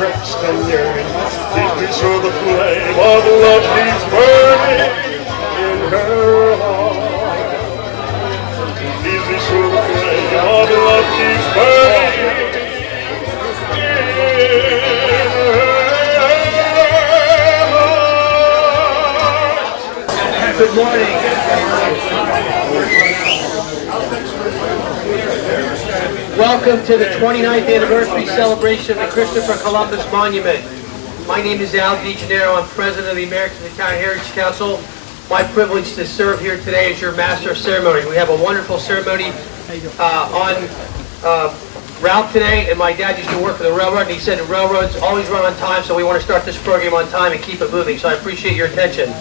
stretched and yearning, deeply so the flame of love keeps burning in her heart. Deeply so the flame of love keeps burning in her heart. Good morning. Welcome to the 29th anniversary celebration of the Christopher Columbus Monument. My name is Al DiGennaro. I'm president of the American Italian Heritage Council. My privilege to serve here today as your master of ceremony. We have a wonderful ceremony on route today, and my dad used to work for the railroad, and he said the railroads always run on time, so we want to start this program on time and keep it moving, so I appreciate your attention.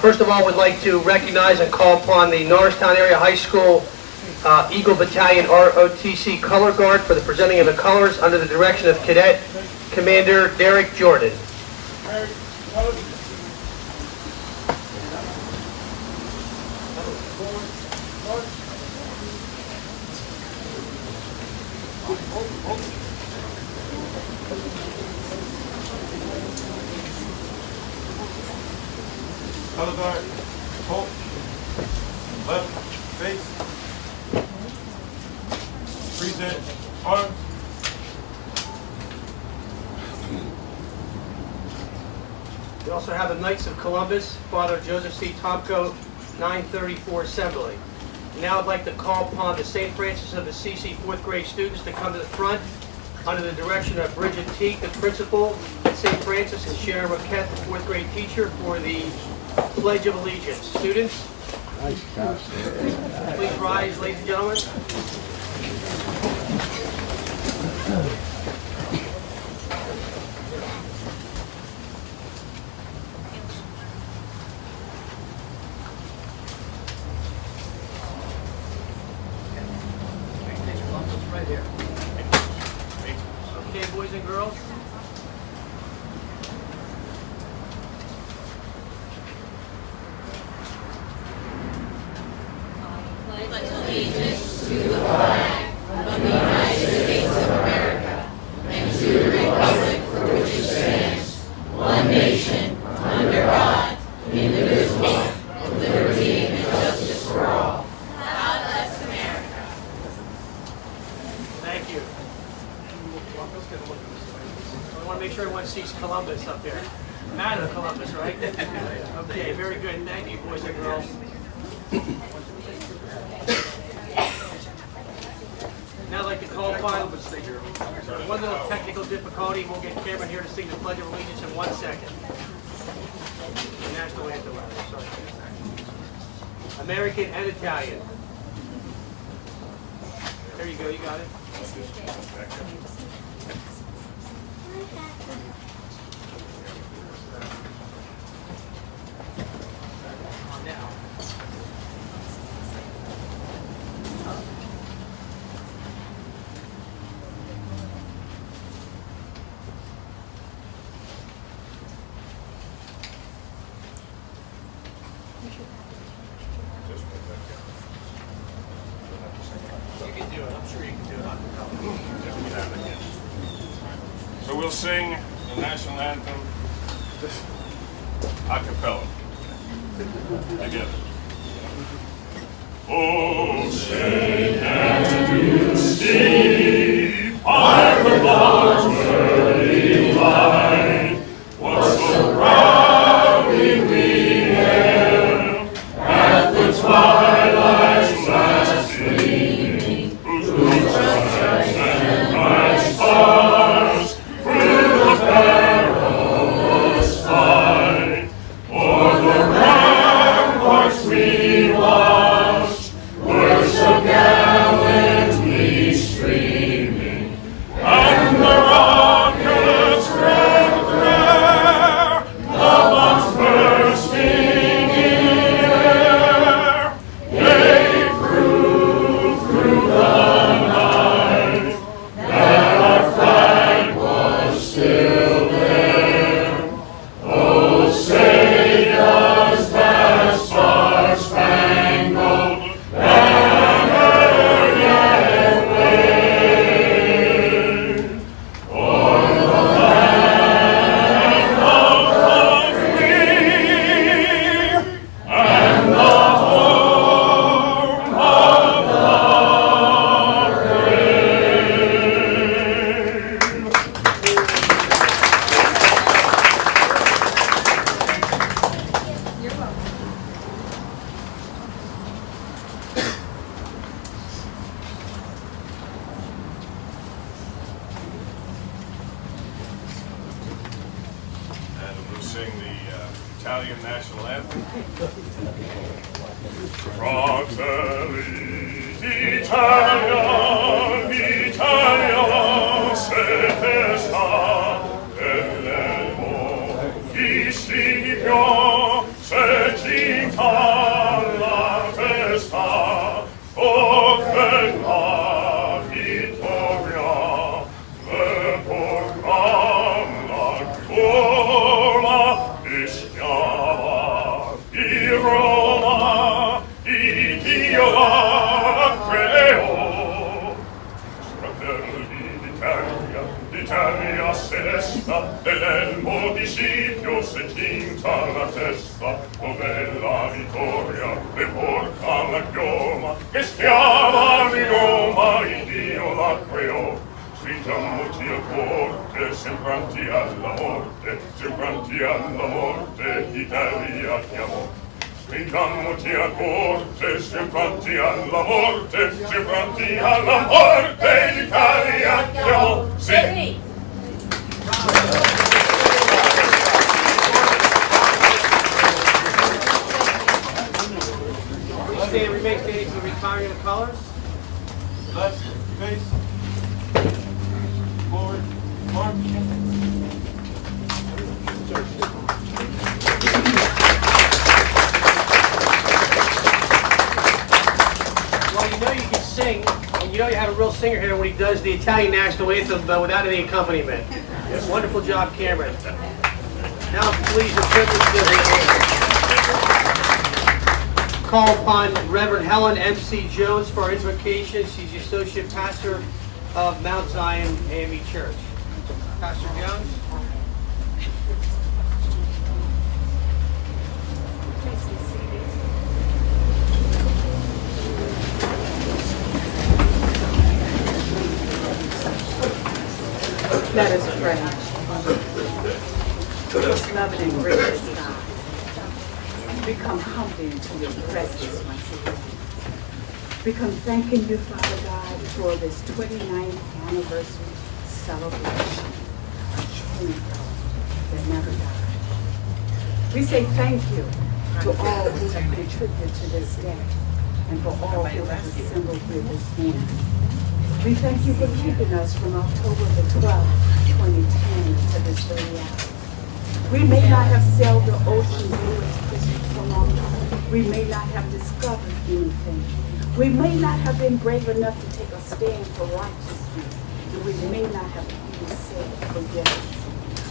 First of all, we'd like to recognize and call upon the Norristown Area High School Eagle Battalion ROTC Color Guard for the presenting of the colors under the direction of Cadet Commander Derek Jordan. Color guard, hold, left, face, present, arms. We also have the Knights of Columbus, Father Joseph C. Tomko, 934 Assembly. Now I'd like to call upon the St. Francis of Assisi 4th grade students to come to the front under the direction of Bridget Teague, the principal at St. Francis, and Sharon Roquette, the 4th grade teacher, for the Pledge of Allegiance. Students, please rise, ladies and gentlemen. Right here. Okay, boys and girls. Allegiance to the flag of the United States of America and to the republic for which it stands, one nation, under God, indivisible, with liberty and justice for all. God bless America. Thank you. I want to make sure everyone sees Columbus up there. Madam Columbus, right? Okay, very good. Thank you, boys and girls. Now I'd like to call upon one little technical difficulty. We'll get Cameron here to sing the Pledge of Allegiance in 1 second. The national anthem, sorry. American and Italian. There you go, you got it. On now. You can do it. I'm sure you can do it. So we'll sing the national anthem a cappella together. Oh, say can you see by the dawn's early light what so proudly we hailed at the twilight's last gleaming, whose stars and bright stars through the perilous fight, o'er the ramparts we watched were so gallantly streaming, and the sing the Italian national anthem. Fratelli d'Italia, Italia, se sta nell'elmo di Scipio, se cinta la testa, o quella vittoria, le proclama Roma e schiava di Roma, Dio la creò. Fratelli d'Italia, d'Italia celesta, dell'elmo di Scipio se tinta la testa, dove la vittoria le porta la chioma, che schiava di Roma, Dio la creò. Stringiamoci al corte, sembranti alla morte, Italia chiamò. Stringiamoci a corte, sembranti alla morte, l'Italia chiamò. Sì! Please stand and remain standing for the retiring of the colors. Left, face, forward, march. Well, you know you can sing, and you know you have a real singer here when he does the Italian national anthem without any accompaniment. Wonderful job, Cameron. Now, please, the privilege to call upon Reverend Helen M.C. Jones for our invocation. She's the Associate Pastor of Mount Zion AME Church. Pastor Jones. Let us pray. Most loving and gracious God, we come humbly into your presence, my Savior. We come thanking you, Father God, for this 29th anniversary celebration of true love that never died. We say thank you to all who have contributed to this day and for all who have assembled with us in. We thank you for keeping us from October the 12th, 2010 to this very hour. We may not have sailed the ocean blue as Christopher Columbus. We may not have discovered anything. We may not have been brave enough to take a stand for righteousness. And we may not have even said forgiveness.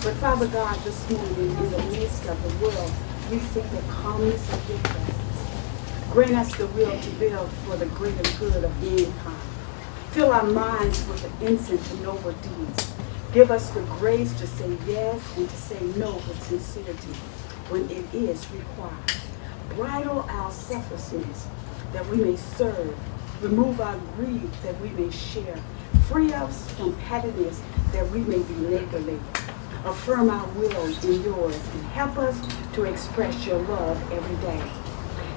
But Father God, this morning, in the midst of the world, we seek the calmness of your presence. Grant us the will to build for the greater good of mankind. Fill our minds with the incense to noble deeds. Give us the grace to say yes and to say no with sincerity when it is required. Bridle our selfishness that we may serve. Remove our greed that we may share. Free us from pettiness that we may be neighborly. Affirm our will in yours and help us to express your love every day.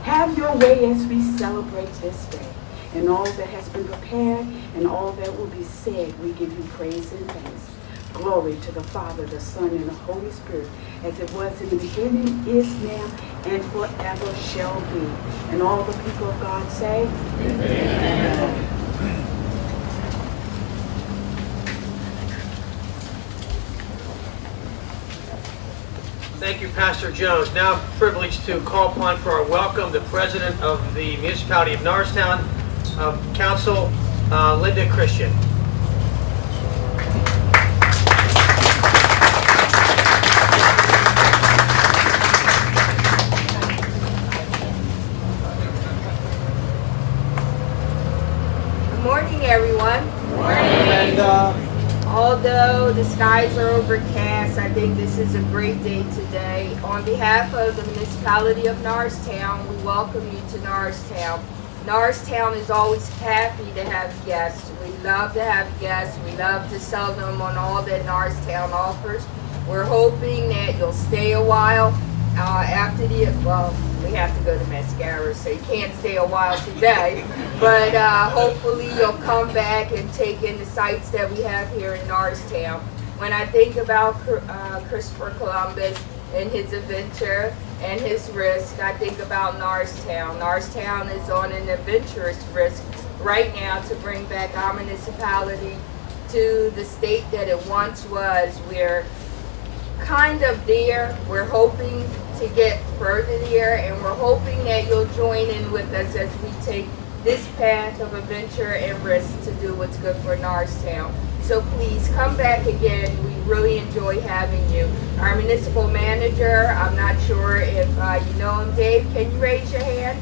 Have your way as we celebrate this day. And all that has been prepared and all that will be said, we give you praise and thanks. Glory to the Father, the Son, and the Holy Spirit, as it was in the beginning, is now, and forever shall be. And all the people of God say, Amen. Thank you, Pastor Jones. Now privileged to call upon for our welcome the President of the Municipality of Norristown Council, Linda Christian. Good morning, everyone. And Although the skies are overcast, I think this is a great day today. On behalf of the municipality of Norristown, we welcome you to Norristown. Norristown is always happy to have guests. We love to have guests. We love to sell them on all that Norristown offers. We're hoping that you'll stay a while after we have to go to mascara, so you can't stay a while today. But hopefully you'll come back and take in the sights that we have here in Norristown. When I think about Christopher Columbus, in his adventure and his risk, I think about Norristown. Norristown is on an adventurous risk right now to bring back our municipality to the state that it once was. We're kind of there. We're hoping to get further there, and we're hoping that you'll join in with us as we take this path of adventure and risk to do what's good for Norristown. So please come back again. We really enjoy having you. Our municipal manager, I'm not sure if you know him. Dave, can you raise your hand?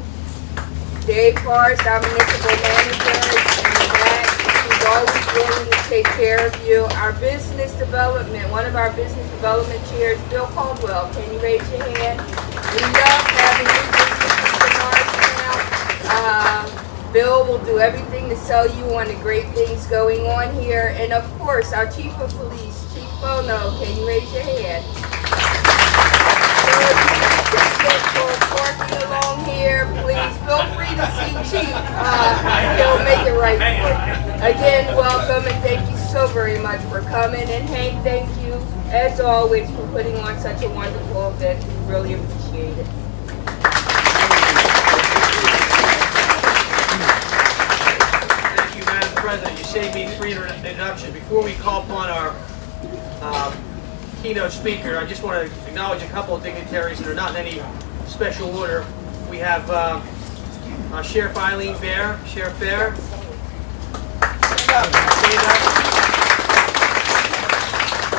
Dave Forrest, our municipal manager, is in the back. He's always willing to take care of you. Our business development, one of our business development chairs, Bill Caldwell, can you raise your hand? We love having new businesses in Norristown. Bill will do everything to sell you on the great things going on here. And of course, our chief of police, Chief Bono, can you raise your hand? So if you get for parking along here, please feel free to see Chief. He'll make it right for you. Again, welcome and thank you so very much for coming. And Hank, thank you as always for putting on such a wonderful event. We really appreciate it. President, you saved me 3 introductions. Before we call upon our keynote speaker, I just want to acknowledge a couple of dignitaries that are not in any special order. We have Sheriff Eileen Bear. Sheriff Bear.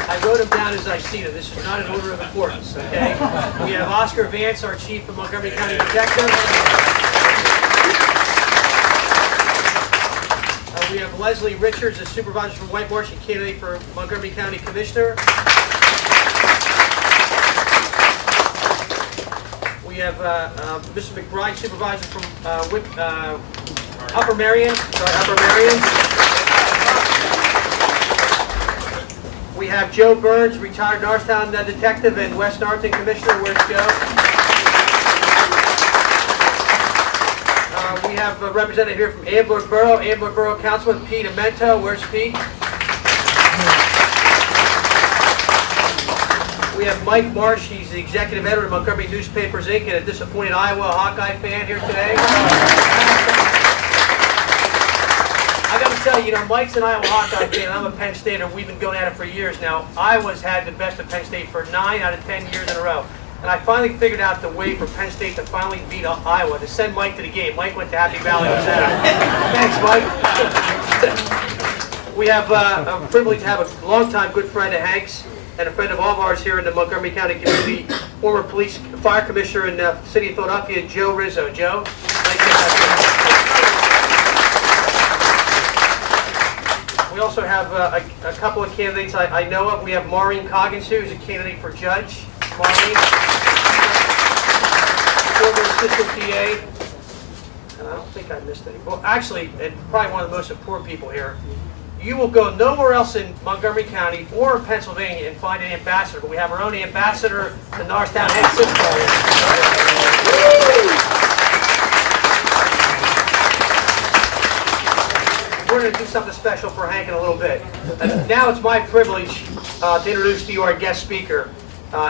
I wrote them down as I see them. This is not an order of importance, okay? We have Oscar Vance, our Chief of Montgomery County Detective. We have Leslie Richards, a supervisor from White Marsh and candidate for Montgomery County Commissioner. We have Mr. McBride, supervisor from Upper Marion. We have Joe Burns, retired Norristown detective and West Norristown Commissioner. Where's Joe? We have a representative here from Ambler Borough Councilman Pete Amento. Where's Pete? We have Mike Marsh. He's the executive editor of Montgomery Newspapers, Inc. and a disappointed Iowa Hawkeye fan here today. I got to tell you, Mike's an Iowa Hawkeye fan. I'm a Penn Stater. We've been going at it for years now. Iowa's had the best of Penn State for 9 out of 10 years in a row. And I finally figured out the way for Penn State to finally beat Iowa, to send Mike to the game. Mike went to Happy Valley on Saturday. Thanks, Mike. We have a privilege to have a longtime good friend of Hank's and a friend of all of ours here in the Montgomery County community, former fire commissioner in the city of Philadelphia, Joe Rizzo. Joe? Thank you. We also have a couple of candidates I know of. We have Maureen Coggins, who's a candidate for judge. Maureen, former assistant PA, and I don't think I missed any. Well, actually, and probably one of the most important people here, you will go nowhere else in Montgomery County or in Pennsylvania and find an ambassador, but we have our own ambassador to Norristown, Hank Sisco. We're going to do something special for Hank in a little bit. And now it's my privilege to introduce to you our guest speaker.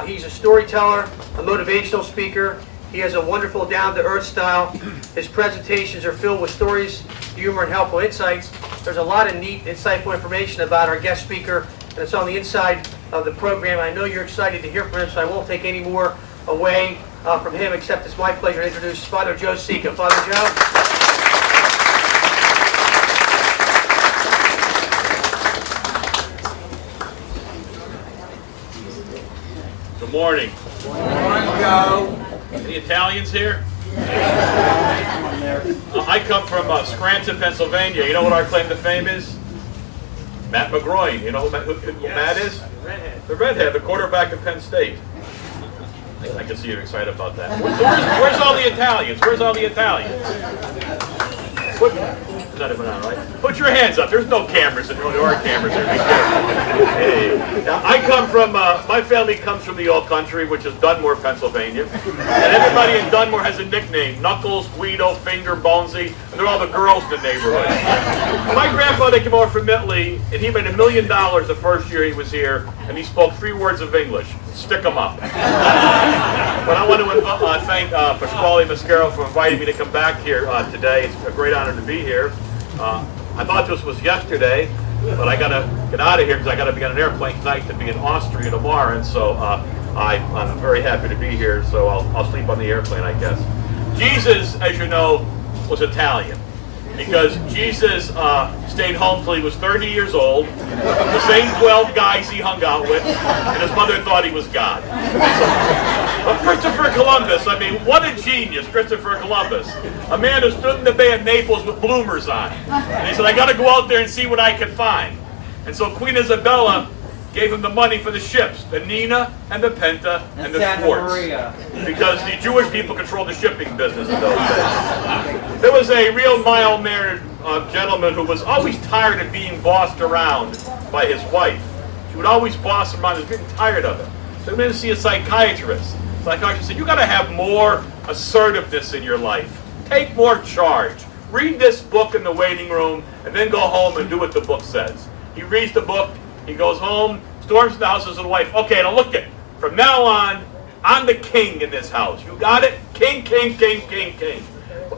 He's a storyteller, a motivational speaker. He has a wonderful down-to-earth style. His presentations are filled with stories, humor, and helpful insights. There's a lot of neat, insightful information about our guest speaker, and it's on the inside of the program. I know you're excited to hear from him, so I won't take any more away from him, except it's my pleasure to introduce Father Joe Sika. Father Joe. Good morning. Good morning, Joe. Any Italians here? I come from Scranton, Pennsylvania. You know what our claim to fame is? Matt McGroin. You know who Matt is? The redhead, the quarterback of Penn State. I can see you're excited about that. Where's all the Italians? Where's all the Italians? Not even on, right? Put your hands up. There's no cameras. There are cameras there. Hey. I come from, my family comes from the old country, which is Dunmore, Pennsylvania. And everybody in Dunmore has a nickname. Knuckles, Guido, Finger, Bonesy. and they're all the girls in the neighborhood. My grandfather came over from Italy, and he made $1 million the first year he was here, and he spoke 3 words of English. Stick 'em up. But I want to thank Pasquale Mascaro for inviting me to come back here today. It's a great honor to be here. I thought this was yesterday, but I got to get out of here because I got to be on an airplane tonight to be in Austria tomorrow, and so I'm very happy to be here, so I'll sleep on the airplane, I guess. Jesus, as you know, was Italian, because Jesus stayed home till he was 30 years old, the same 12 guys he hung out with, and his mother thought he was God. But Christopher Columbus, I mean, what a genius, Christopher Columbus. A man who stood in the Bay of Naples with bloomers on. And he said, I got to go out there and see what I can find. And so Queen Isabella gave him the money for the ships, the Nina and the Penta and the Schwartz. Because the Jewish people controlled the shipping business in those days. There was a real mild-mannered gentleman who was always tired of being bossed around by his wife. She would always boss him around. He was getting tired of it. So he went to see a psychiatrist. The psychiatrist said, you got to have more assertiveness in your life. Take more charge. Read this book in the waiting room and then go home and do what the book says. He reads the book. He goes home, storms the house with his wife. Okay, now look it. From now on, I'm the king in this house. You got it? King, king, king, king, king.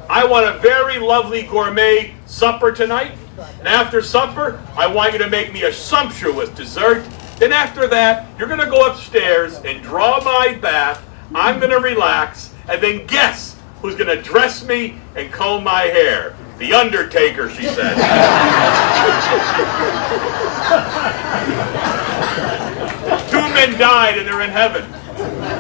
I want a very lovely gourmet supper tonight. And after supper, I want you to make me a sumptuous dessert. Then after that, you're going to go upstairs and draw my bath. I'm going to relax. And then guess who's going to dress me and comb my hair? The Undertaker, she said. 2 men died and they're in heaven.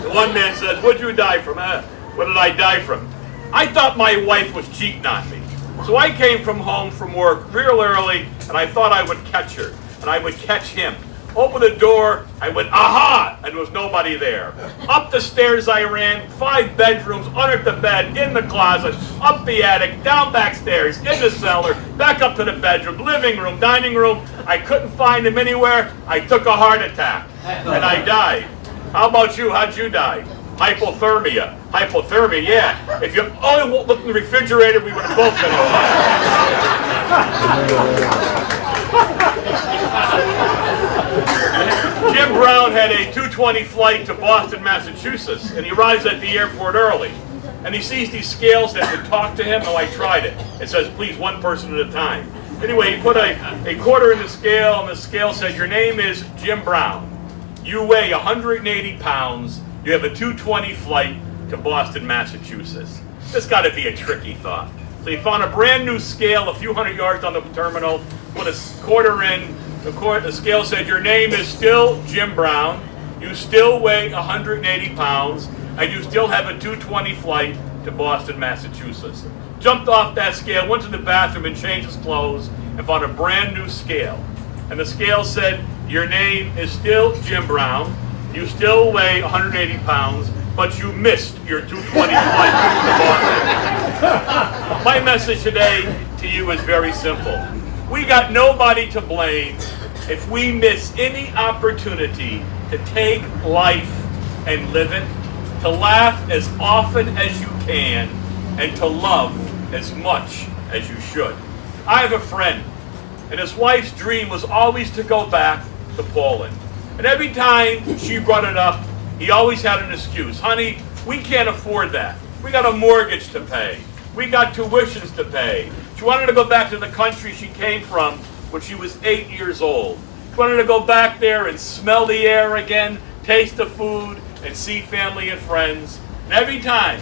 The one man says, what'd you die from? What did I die from? I thought my wife was cheating on me. So I came from home from work real early and I thought I would catch her. And I would catch him. Open the door, I went, aha! And there was nobody there. Up the stairs I ran, 5 bedrooms, under the bed, in the closet, up the attic, down back stairs, in the cellar, back up to the bedroom, living room, dining room. I couldn't find him anywhere. I took a heart attack, and I died. How about you? How'd you die? Hypothermia. Hypothermia, yeah. If you only looked in the refrigerator, we would have both been alive. Jim Brown had a 2:20 flight to Boston, Massachusetts, and he arrives at the airport early. And he sees these scales that would talk to him. Oh, I tried it. It says, please, 1 person at a time. Anyway, he put a quarter in the scale, and the scale said, your name is Jim Brown. You weigh 180 pounds. You have a 2:20 flight to Boston, Massachusetts. This got to be a tricky thought. So he found a brand new scale a few hundred yards on the terminal, put a quarter in. The scale said, your name is still Jim Brown, you still weigh 180 pounds, and you still have a 2:20 flight to Boston, Massachusetts. Jumped off that scale, went to the bathroom and changed his clothes, and found a brand new scale. And the scale said, your name is still Jim Brown, you still weigh 180 pounds, but you missed your 2:20 flight to Boston. My message today to you is very simple. We got nobody to blame if we miss any opportunity to take life and live it, to laugh as often as you can, and to love as much as you should. I have a friend, and his wife's dream was always to go back to Poland. And every time she brought it up, he always had an excuse. Honey, we can't afford that. We got a mortgage to pay. We got tuitions to pay. She wanted to go back to the country she came from when she was 8 years old. She wanted to go back there and smell the air again, taste the food, and see family and friends. And every time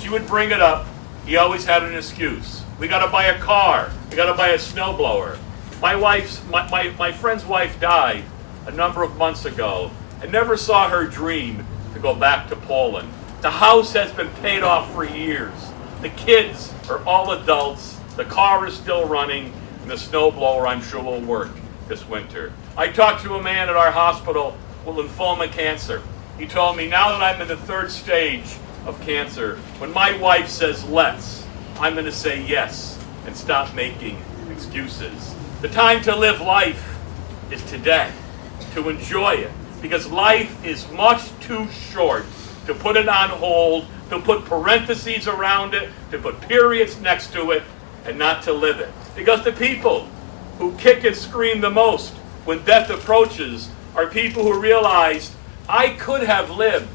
she would bring it up, he always had an excuse. We got to buy a car. We got to buy a snowblower. My friend's wife died a number of months ago and never saw her dream to go back to Poland. The house has been paid off for years. The kids are all adults. The car is still running, and the snowblower, I'm sure, will work this winter. I talked to a man at our hospital with lymphoma cancer. He told me, now that I'm in the 3rd stage of cancer, when my wife says let's, I'm going to say yes and stop making excuses. The time to live life is today, to enjoy it, because life is much too short to put it on hold, to put parentheses around it, to put periods next to it, and not to live it. Because the people who kick and scream the most when death approaches are people who realized, I could have lived,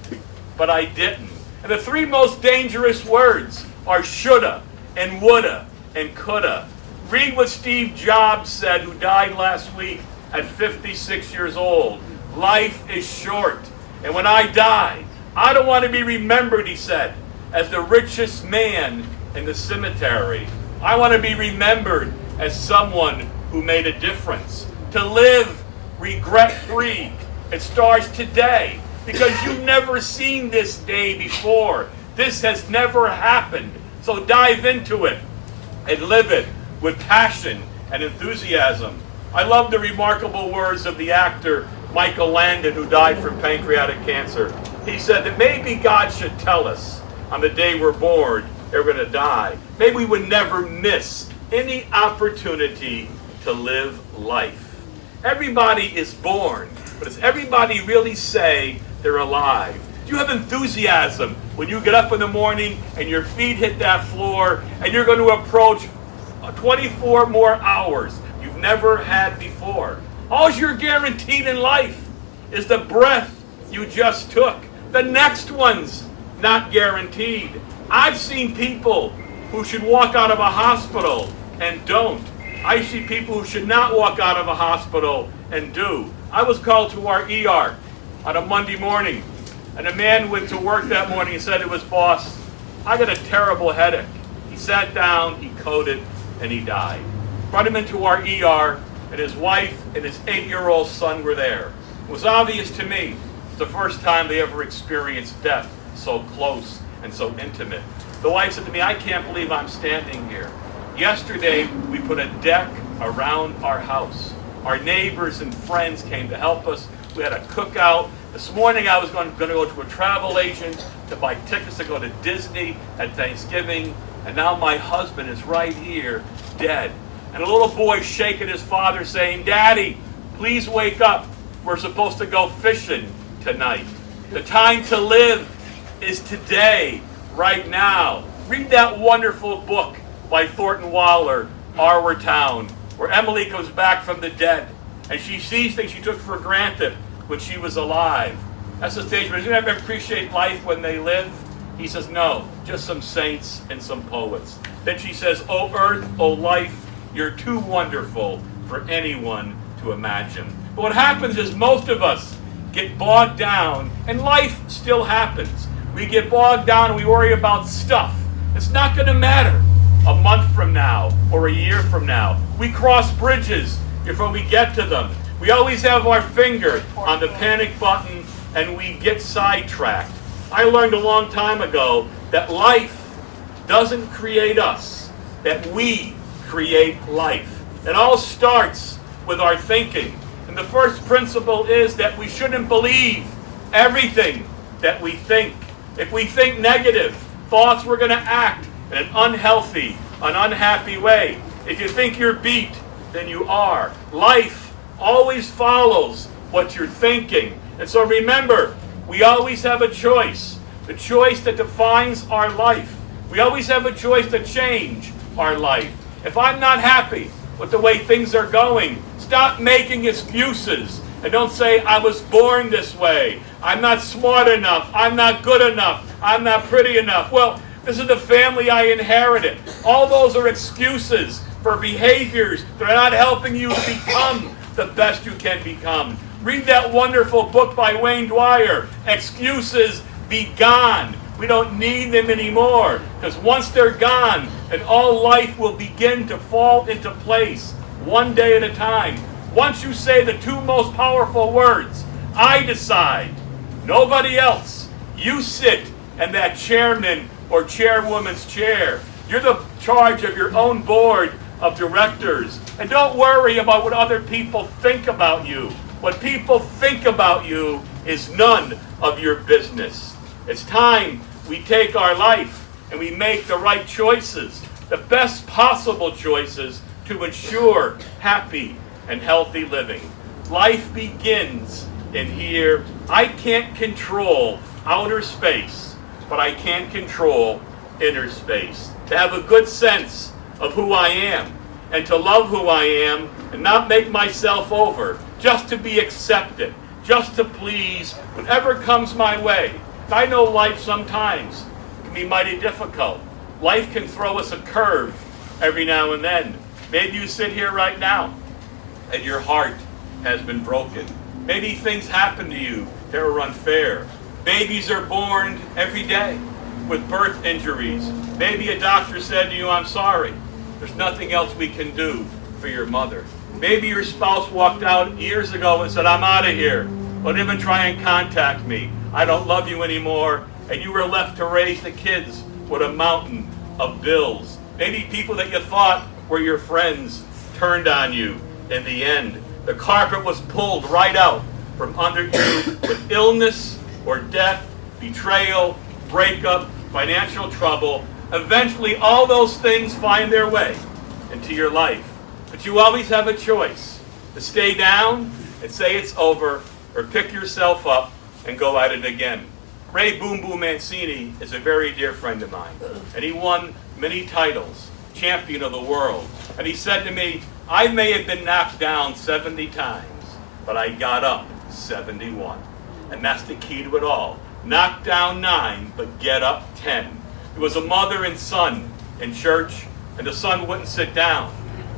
but I didn't. And the three most dangerous words are shoulda and woulda and coulda. Read what Steve Jobs said, who died last week at 56 years old. Life is short. And when I die, I don't want to be remembered, he said, as the richest man in the cemetery. I want to be remembered as someone who made a difference. To live regret-free, it starts today, because you've never seen this day before. This has never happened. So dive into it and live it with passion and enthusiasm. I love the remarkable words of the actor Michael Landon, who died from pancreatic cancer. He said that maybe God should tell us on the day we're born that we're going to die. Maybe we would never miss any opportunity to live life. Everybody is born, but does everybody really say they're alive? Do you have enthusiasm when you get up in the morning and your feet hit that floor and you're going to approach 24 more hours you've never had before? All you're guaranteed in life is the breath you just took. The next one's not guaranteed. I've seen people who should walk out of a hospital and don't. I see people who should not walk out of a hospital and do. I was called to our ER on a Monday morning, and a man went to work that morning and said to his boss, I got a terrible headache. He sat down, he coded, and he died. Brought him into our ER, and his wife and his 8-year-old son were there. It was obvious to me, it's the first time they ever experienced death so close and so intimate. The wife said to me, I can't believe I'm standing here. Yesterday, we put a deck around our house. Our neighbors and friends came to help us. We had a cookout. This morning, I was going to go to a travel agent to buy tickets to go to Disney at Thanksgiving. And now my husband is right here, dead. And a little boy shaking his father saying, Daddy, please wake up. We're supposed to go fishing tonight. The time to live is today, right now. Read that wonderful book by Thornton Waller, Our Town, where Emily comes back from the dead and she sees things she took for granted when she was alive. That's the stage where you never appreciate life when they live. He says, no, just some saints and some poets. Then she says, oh earth, oh life, you're too wonderful for anyone to imagine. But what happens is most of us get bogged down, and life still happens. We get bogged down and we worry about stuff. It's not going to matter a month from now or a year from now. We cross bridges before we get to them. We always have our finger on the panic button and we get sidetracked. I learned a long time ago that life doesn't create us, that we create life. It all starts with our thinking. And the first principle is that we shouldn't believe everything that we think. If we think negative thoughts, we're going to act in an unhealthy, an unhappy way. If you think you're beat, then you are. Life always follows what you're thinking. And so remember, we always have a choice. The choice that defines our life. We always have a choice to change our life. If I'm not happy with the way things are going, stop making excuses. And don't say, I was born this way. I'm not smart enough. I'm not good enough. I'm not pretty enough. Well, this is the family I inherited. All those are excuses for behaviors that are not helping you to become the best you can become. Read that wonderful book by Wayne Dwyer, Excuses Be Gone. We don't need them anymore, because once they're gone, and all life will begin to fall into place, one day at a time. Once you say the two most powerful words, I decide, nobody else, you sit in that chairman or chairwoman's chair. You're the charge of your own board of directors. And don't worry about what other people think about you. What people think about you is none of your business. It's time we take our life and we make the right choices, the best possible choices to ensure happy and healthy living. Life begins in here. I can't control outer space, but I can control inner space. To have a good sense of who I am, and to love who I am and not make myself over, just to be accepted, just to please whatever comes my way. I know life sometimes can be mighty difficult. Life can throw us a curve every now and then. Maybe you sit here right now and your heart has been broken. Maybe things happen to you that are unfair. Babies are born every day with birth injuries. Maybe a doctor said to you, I'm sorry. There's nothing else we can do for your mother. Maybe your spouse walked out years ago and said, I'm out of here. Don't even try and contact me. I don't love you anymore. And you were left to raise the kids with a mountain of bills. Maybe people that you thought were your friends turned on you in the end. The carpet was pulled right out from under you with illness or death, betrayal, breakup, financial trouble. Eventually, all those things find their way into your life. But you always have a choice to stay down and say it's over, or pick yourself up and go at it again. Ray Boom Boom Mancini is a very dear friend of mine, and he won many titles, champion of the world. And he said to me, I may have been knocked down 70 times, but I got up 71. And that's the key to it all. Knock down 9, but get up 10. There was a mother and son in church, and the son wouldn't sit down.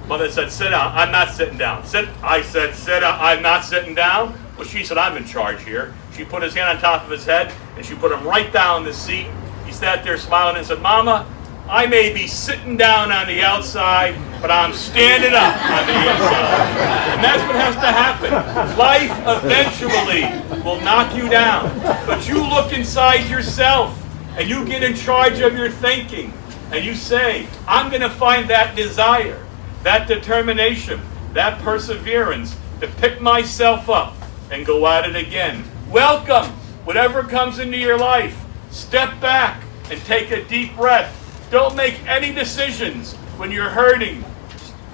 Mother said, sit down. I'm not sitting down. Sit. I said, sit down. I'm not sitting down. Well, she said, I'm in charge here. She put his hand on top of his head, and she put him right down in the seat. He sat there smiling and said, Mama, I may be sitting down on the outside, but I'm standing up on the inside. And that's what has to happen. Life eventually will knock you down, but you look inside yourself, and you get in charge of your thinking, and you say, I'm going to find that desire, that determination, that perseverance to pick myself up and go at it again. Welcome whatever comes into your life. Step back and take a deep breath. Don't make any decisions when you're hurting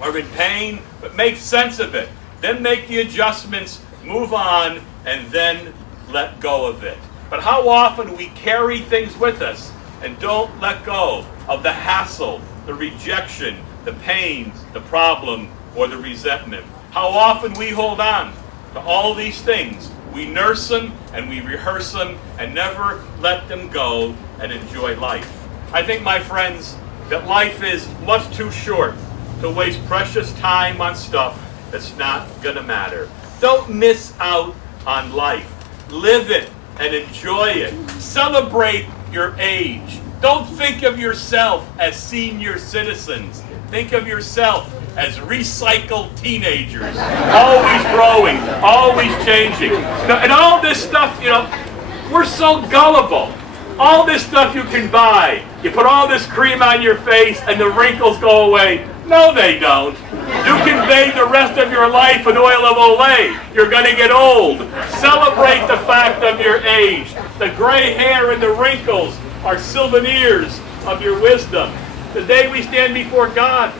or in pain, but make sense of it. Then make the adjustments, move on, and then let go of it. But how often we carry things with us and don't let go of the hassle, the rejection, the pain, the problem, or the resentment. How often we hold on to all these things. We nurse them and we rehearse them and never let them go and enjoy life. I think, my friends, that life is much too short to waste precious time on stuff that's not going to matter. Don't miss out on life. Live it and enjoy it. Celebrate your age. Don't think of yourself as senior citizens. Think of yourself as recycled teenagers, always growing, always changing. And all this stuff, we're so gullible. All this stuff you can buy. You put all this cream on your face and the wrinkles go away. No, they don't. You can bathe the rest of your life in oil of Olay. You're going to get old. Celebrate the fact of your age. The gray hair and the wrinkles are souvenirs of your wisdom. The day we stand before God,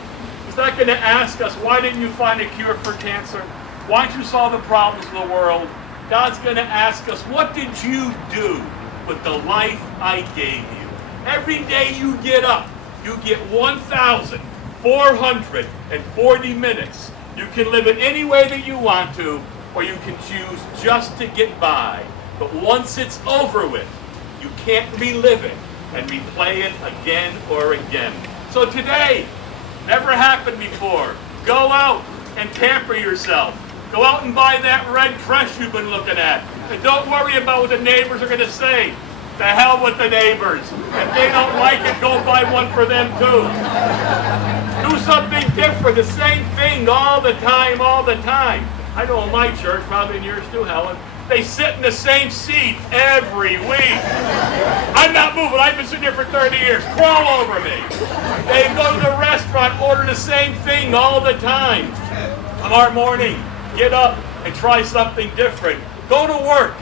He's not going to ask us, why didn't you find a cure for cancer? Why didn't you solve the problems of the world? God's going to ask us, what did you do with the life I gave you? Every day you get up, you get 1,440 minutes. You can live it any way that you want to, or you can choose just to get by. But once it's over with, you can't relive it and replay it again or again. So today, never happened before. Go out and pamper yourself. Go out and buy that red dress you've been looking at. And don't worry about what the neighbors are going to say. The hell with the neighbors. If they don't like it, go buy one for them too. Do something different. The same thing all the time, all the time. I know in my church, probably in yours too, Helen, they sit in the same seat every week. I'm not moving. I've been sitting here for 30 years. Crawl over me. They go to the restaurant, order the same thing all the time. Tomorrow morning, get up and try something different. Go to work.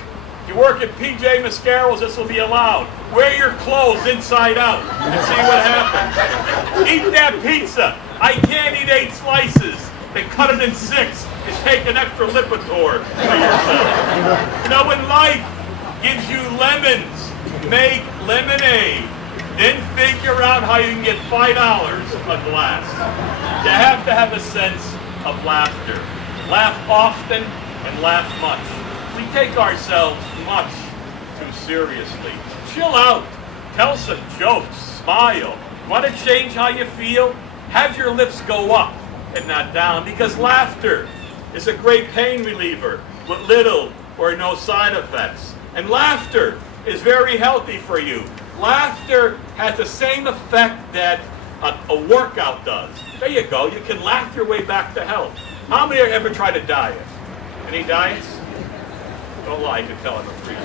You work at PJ Mascaro's, this will be allowed. Wear your clothes inside out and see what happens. Eat that pizza. I can't eat 8 slices. They cut it in 6. Just take an extra Lipitor for yourself. When life gives you lemons, make lemonade. Then figure out how you can get $5 a glass. You have to have a sense of laughter. Laugh often and laugh much. We take ourselves much too seriously. Chill out. Tell some jokes. Smile. Want to change how you feel? Have your lips go up and not down, because laughter is a great pain reliever with little or no side effects. And laughter is very healthy for you. Laughter has the same effect that a workout does. There you go. You can laugh your way back to health. How many have ever tried a diet? Any diets? Don't lie, you can tell I'm a freak.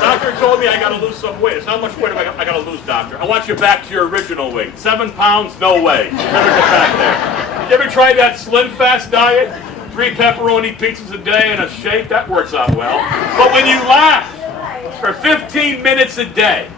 Doctor told me I got to lose some weight. So how much weight have I got to lose, doctor? I want you back to your original weight. 7 pounds? No way. Never get back there. You ever tried that Slim Fast diet? 3 pepperoni pizzas a day and a shake? That works out well. But when you laugh for 15 minutes a day,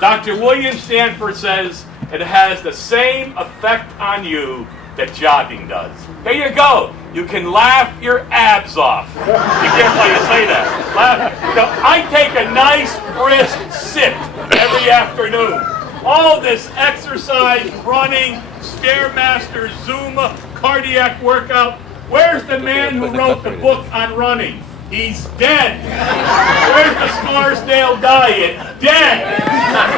Dr. William Stanford says it has the same effect on you that jogging does. There you go. You can laugh your abs off. Be careful how you say that. Laugh. Now, I take a nice brisk sit every afternoon. All this exercise, running, Stairmaster, Zumba, cardiac workout. Where's the man who wrote the book on running? He's dead. Where's the Scarsdale diet? Dead.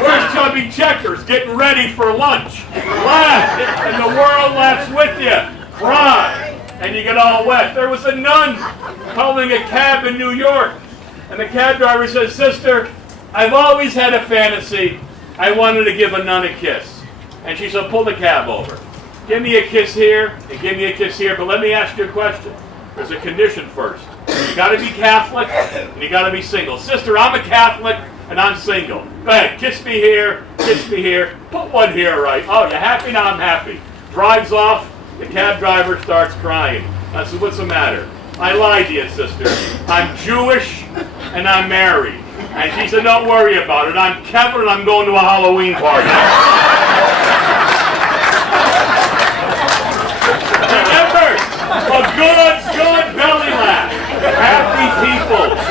Where's Chubby Checkers getting ready for lunch? Laugh, and the world laughs with you. Cry, and you get all wet. There was a nun calling a cab in New York, and the cab driver says, "Sister, I've always had a fantasy. I wanted to give a nun a kiss." And she said, "Pull the cab over. Give me a kiss here, and give me a kiss here, but let me ask you a question. There's a condition first. You got to be Catholic, and you got to be single." "Sister, I'm a Catholic, and I'm single." "Go ahead, kiss me here, put one here, right? Oh, you happy? Now I'm happy." Drives off, the cab driver starts crying. I said, "What's the matter?" "I lied to you, sister. I'm Jewish, and I'm married." And she said, "Don't worry about it. I'm Kevin, and I'm going to a Halloween party." Remember, a good belly laugh.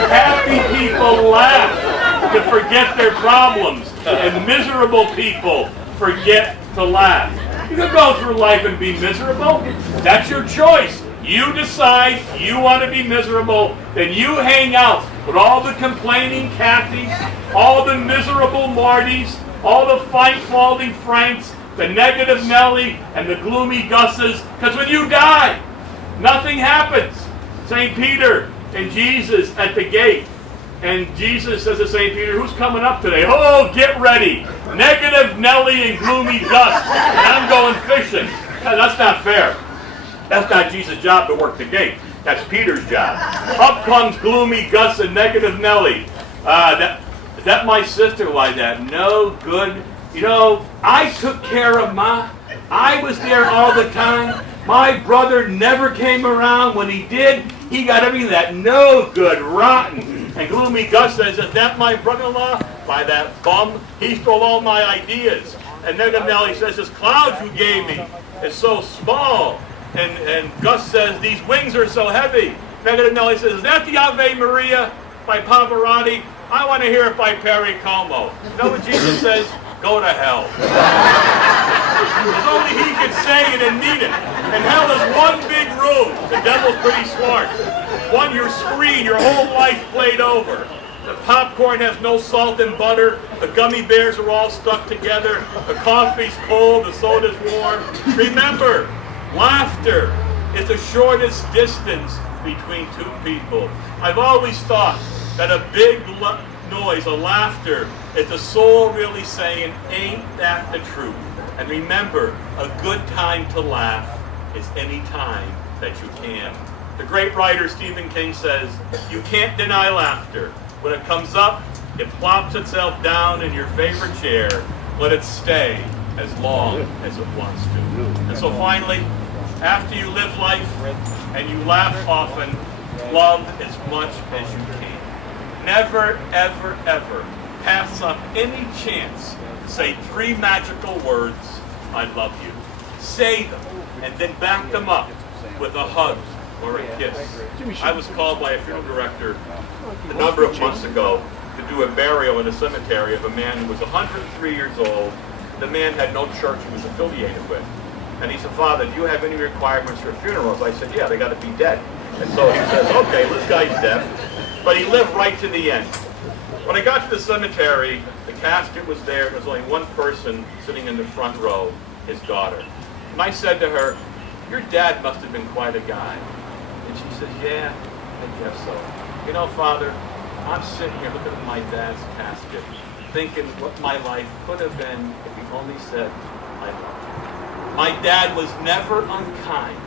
Happy people laugh to forget their problems, and miserable people forget to laugh. You can go through life and be miserable. That's your choice. You decide you want to be miserable, then you hang out with all the complaining Kathys, all the miserable Martys, all the fight-faulting Franks, the negative Nellie, and the gloomy Gusses, because when you die, nothing happens. St. Peter and Jesus at the gate. And Jesus says to St. Peter, "Who's coming up today?" "Oh, get ready. Negative Nellie and gloomy Gus. And I'm going fishing." That's not fair. That's not Jesus' job to work the gate. That's Peter's job. Up comes gloomy Gus and negative Nellie. Is that my sister? "Why, that no good. You know, I took care of Ma. I was there all the time. My brother never came around. When he did, he got everything. That no good, rotten." And gloomy Gus says, "Is that my brother-in-law? By that bum, he stole all my ideas." And negative Nellie says, "This cloud you gave me is so small." And Gus says, "These wings are so heavy." Negative Nellie says, "Is that the Ave Maria by Pavarotti? I want to hear it by Perry Como." You know what Jesus says? "Go to hell." If only he could say it and mean it. And hell is one big room. The devil's pretty smart. Your screen, your whole life played over. The popcorn has no salt and butter. The gummy bears are all stuck together. The coffee's cold. The soda's warm. Remember, laughter is the shortest distance between two people. I've always thought that a big noise, a laughter, is the soul really saying, "Ain't that the truth?" And remember, a good time to laugh is any time that you can. The great writer Stephen King says, "You can't deny laughter. When it comes up, it plops itself down in your favorite chair. Let it stay as long as it wants to." And so finally, after you live life and you laugh often, love as much as you can. Never, ever, ever pass up any chance to say 3 magical words, "I love you." Say them, and then back them up with a hug or a kiss. I was called by a funeral director a number of months ago to do a burial in a cemetery of a man who was 103 years old. The man had no church he was affiliated with. And he said, Father, do you have any requirements for funerals? I said, yeah, they got to be dead. And so he says, okay, this guy's dead. But he lived right to the end. When I got to the cemetery, the casket was there. There was only one person sitting in the front row, his daughter. And I said to her, your dad must have been quite a guy. And she says, yeah, I guess so. You know, Father, I'm sitting here looking at my dad's casket, thinking what my life could have been if he only said, I love you. My dad was never unkind.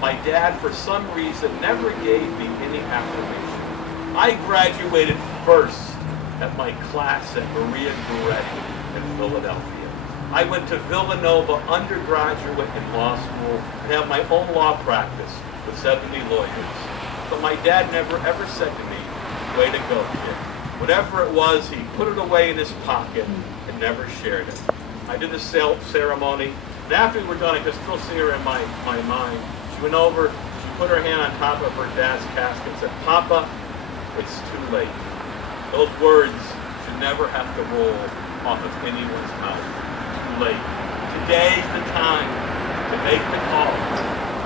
My dad, for some reason, never gave me any affirmation. I graduated first at my class at Maria Goretti in Philadelphia. I went to Villanova undergraduate in law school and have my own law practice with 70 lawyers. But my dad never ever said to me, way to go, kid. Whatever it was, he put it away in his pocket and never shared it. I did the ceremony, and after we were done, I could still see her in my mind. She went over, she put her hand on top of her dad's casket and said, Papa, it's too late. Those words should never have to roll off of anyone's mouth. Too late. Today's the time to make the call.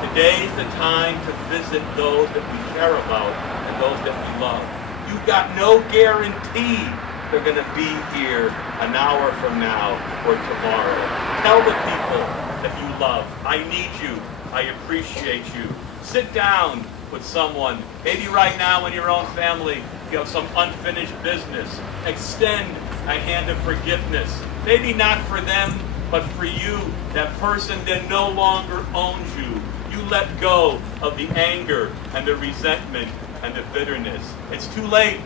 Today's the time to visit those that we care about and those that we love. You've got no guarantee they're going to be here an hour from now or tomorrow. Tell the people that you love, I need you, I appreciate you. Sit down with someone, maybe right now in your own family, you have some unfinished business. Extend a hand of forgiveness. Maybe not for them, but for you, that person that no longer owns you. You let go of the anger and the resentment and the bitterness. It's too late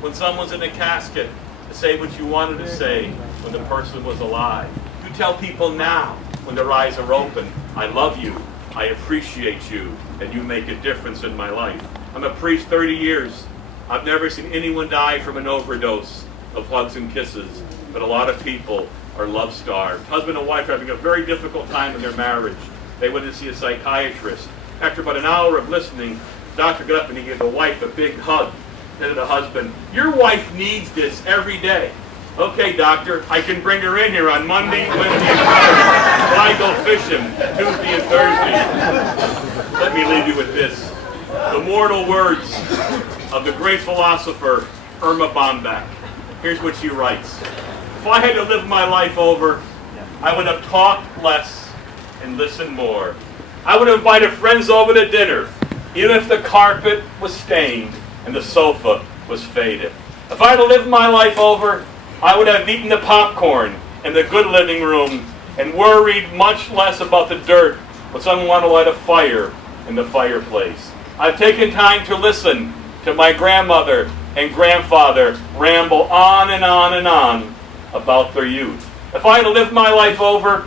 when someone's in a casket to say what you wanted to say when the person was alive. You tell people now when their eyes are open, I love you, I appreciate you, and you make a difference in my life. I'm a priest 30 years. I've never seen anyone die from an overdose of hugs and kisses, but a lot of people are love-starved. Husband and wife are having a very difficult time in their marriage. They went to see a psychiatrist. After about an hour of listening, the doctor got up and he gave the wife a big hug. Said to the husband, your wife needs this every day. Okay, doctor, I can bring her in here on Monday, Wednesday, and Friday. But I go fishing Tuesday and Thursday. Let me leave you with this. The mortal words of the great philosopher Irma Bombeck. Here's what she writes. If I had to live my life over, I would have talked less and listened more. I would have invited friends over to dinner, even if the carpet was stained and the sofa was faded. If I had to live my life over, I would have eaten the popcorn in the good living room and worried much less about the dirt when someone wanted to light a fire in the fireplace. I've taken time to listen to my grandmother and grandfather ramble on and on and on about their youth. If I had to live my life over,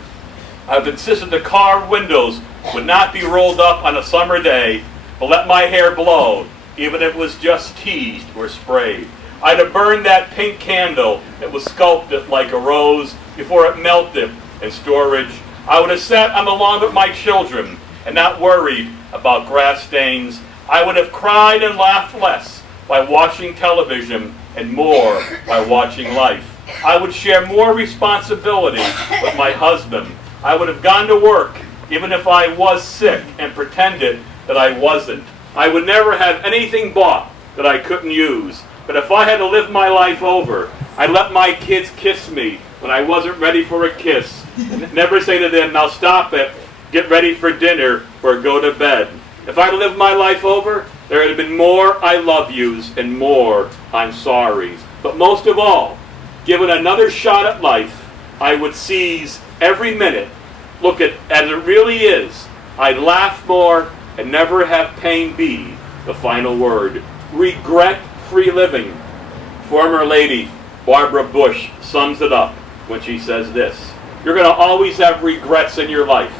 I've insisted the car windows would not be rolled up on a summer day, but let my hair blow, even if it was just teased or sprayed. I'd have burned that pink candle that was sculpted like a rose before it melted in storage. I would have sat on the lawn with my children and not worried about grass stains. I would have cried and laughed less by watching television and more by watching life. I would share more responsibility with my husband. I would have gone to work even if I was sick and pretended that I wasn't. I would never have anything bought that I couldn't use. But if I had to live my life over, I'd let my kids kiss me when I wasn't ready for a kiss. Never say to them, now stop it, get ready for dinner, or go to bed. If I had to live my life over, there would have been more I love yous and more I'm sorry's. But most of all, given another shot at life, I would seize every minute, look at as it really is. I'd laugh more and never have pain be the final word. Regret-free living. Former lady Barbara Bush sums it up when she says this. You're going to always have regrets in your life.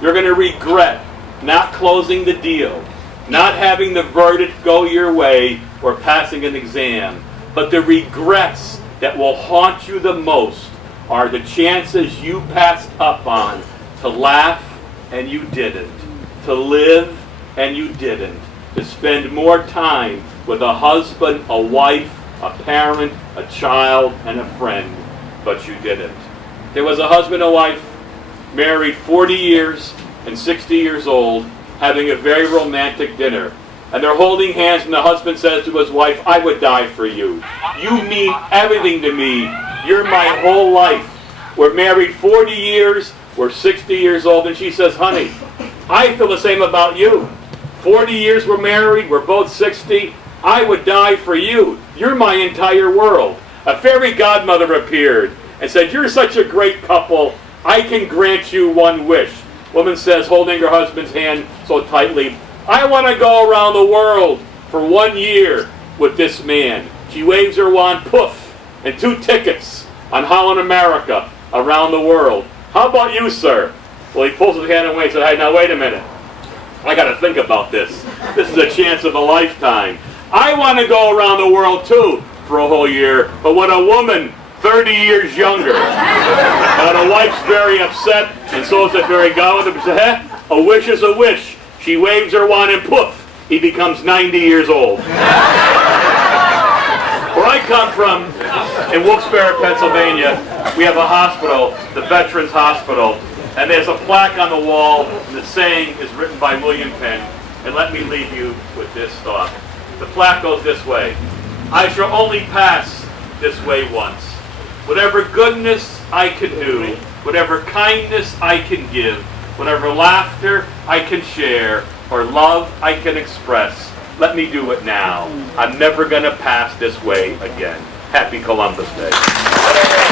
You're going to regret not closing the deal, not having the verdict go your way, or passing an exam. But the regrets that will haunt you the most are the chances you passed up on to laugh and you didn't, to live and you didn't, to spend more time with a husband, a wife, a parent, a child, and a friend, but you didn't. There was a husband and wife married 40 years and 60 years old, having a very romantic dinner. And they're holding hands, and the husband says to his wife, "I would die for you. You mean everything to me. You're my whole life. We're married 40 years, we're 60 years old." And she says, "Honey, I feel the same about you. 40 years we're married, we're both 60. I would die for you. You're my entire world." A fairy godmother appeared and said, "You're such a great couple. I can grant you one wish." Woman says, holding her husband's hand so tightly, "I want to go around the world for 1 year with this man." She waves her wand, poof, and 2 tickets on Holland America around the world. "How about you, sir?" Well, he pulls his hand away and says, "Hey, now wait a minute. I got to think about this. This is a chance of a lifetime. I want to go around the world too for a whole year, but with a woman 30 years younger." Now the wife's very upset, and so is the fairy godmother. She says, "A wish is a wish." She waves her wand and poof, he becomes 90 years old. Where I come from, in Wilkes-Barre, Pennsylvania, we have a hospital, the Veterans Hospital, and there's a plaque on the wall, and the saying is written by William Penn, and let me leave you with this thought. The plaque goes this way: "I shall only pass this way once. Whatever goodness I can do, whatever kindness I can give, whatever laughter I can share, or love I can express, let me do it now. I'm never going to pass this way again." Happy Columbus Day.